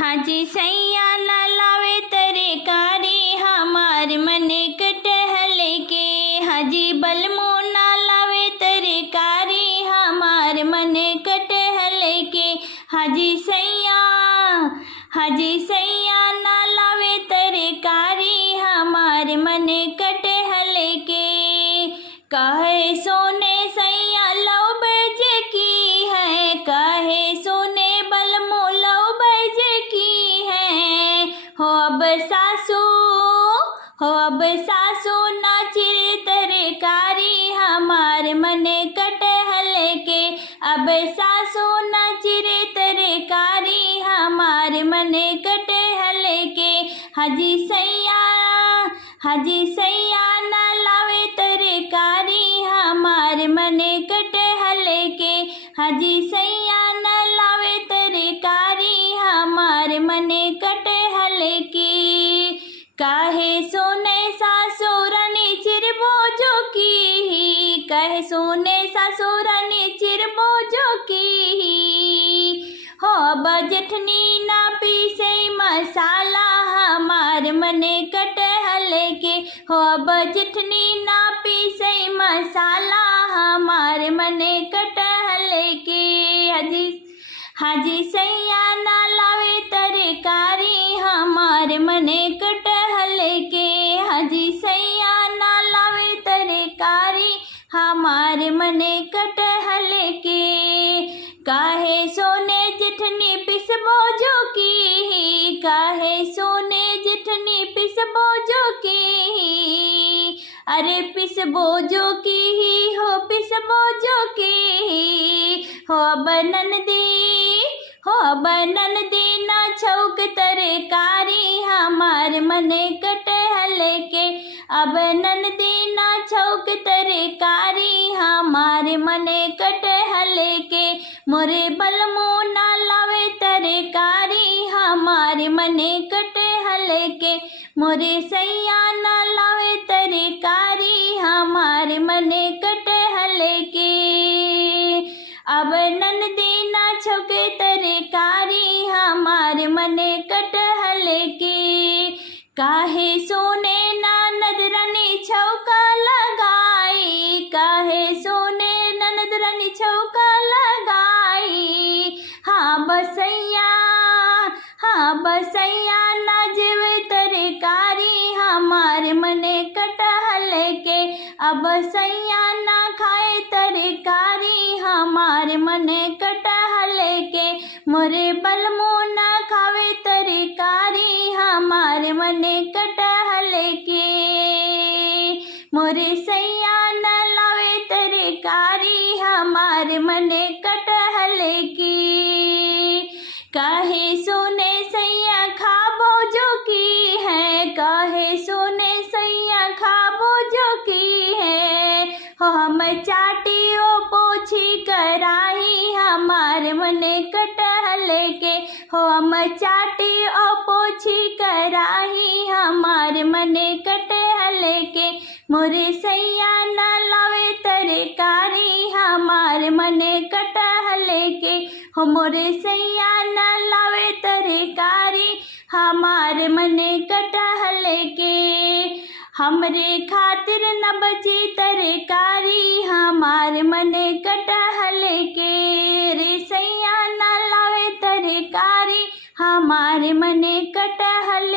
हाजी सैया न लावे तरकारी हमार मने कटहल के। हाजी बलमो न लावे तरकारी हमार मने कटहल के। हाजी सैया न लावे तरकारी हमार मने कटहल के। कहे सोने सैया लौ बज की है, कहे सोने बलमो लौ बज की है। हो अब सासू नाचिर तरकारी हमार मने कटहल के। अब सासू नाचिर तरकारी हमार मने कटहल के। हाजी सैया न लावे तरकारी हमार मने कटहल के। हाजी सैया न लावे तरकारी हमार मने कटहल की। काहे सोने सासुरनी चिरबोजो की, कहे सोने सासुरनी चिरबोजो की। हो बजठनी ना पीसे मसाला हमार मने कटहल के। हो बजठनी ना पीसे मसाला हमार मने कटहल के। हाजी सैया ना लावे तरकारी हमार मने कटहल के। हाजी सैया ना लावे तरकारी हमार मने कटहल के। काहे सोने जिठनी पिसबो जो की, काहे सोने जिठनी पिसबो जो की। अरे पिसबो जो की हो, पिसबो जो की हो। बनन दी ना छौक तरकारी हमार मने कटहल के। अब ननदी ना छौक तरकारी हमार मने कटहल के। मोरे बलमो ना लावे तरकारी हमार मने कटहल के। मोरे सैया ना लावे तरकारी हमार मने कटहल के। अब ननदी ना छौके तरकारी हमार मने कटहल के। काहे सोने ना नदरनी छौका लगाई, काहे सोने ना नदरनी छौका लगाई। हाँ बसैया ना जेवे तरकारी हमार मने कटहल के। अब सैया ना खाए तरकारी हमार मने कटहल के। मोरे बलमो ना खावे तरकारी हमार मने कटहल के। मोरे सैया ना लावे तरकारी हमार मने कटहल की। काहे सोने सैया खाबो जो की है, काहे सोने सैया खाबो जो की है। हो हम चाटी ओ पोछी कराही हमार मने कटहल के। हो हम चाटी ओ पोछी कराही हमार मने कटहल के। मोरे सैया ना लावे तरकारी हमार मने कटहल के। हो मोरे सैया ना लावे तरकारी हमार मने कटहल के। हमरे खातिर न बची तरकारी हमार मने कटहल के। रे सैया ना लावे तरकारी हमार मने कटहल